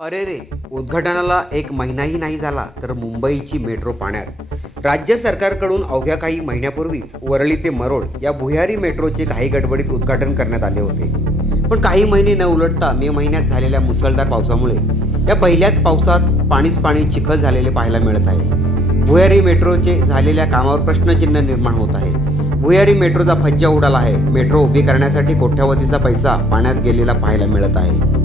अरे रे उद्घाटनाला एक महिनाही नाही झाला तर मुंबईची मेट्रो पाण्यात. राज्य सरकारकडून अवघ्या काही महिन्यापूर्वीच वरळी ते मरोळ या भुयारी मेट्रोचे काही गडबडीत उद्घाटन करण्यात आले होते. पण काही महिने न उलटता मे महिन्यात झालेल्या मुसळधार पावसामुळे या पहिल्याच पावसात पाणीच पाणी चिखल झालेले पाहायला मिळत आहे. भुयारी मेट्रोचे झालेल्या कामावर प्रश्नचिन्ह निर्माण होत आहे. भुयारी मेट्रोचा फज्जा उडाला आहे. मेट्रो उभी करण्यासाठी कोट्यावधीचा पैसा पाण्यात गेलेला पाहायला मिळत आहे.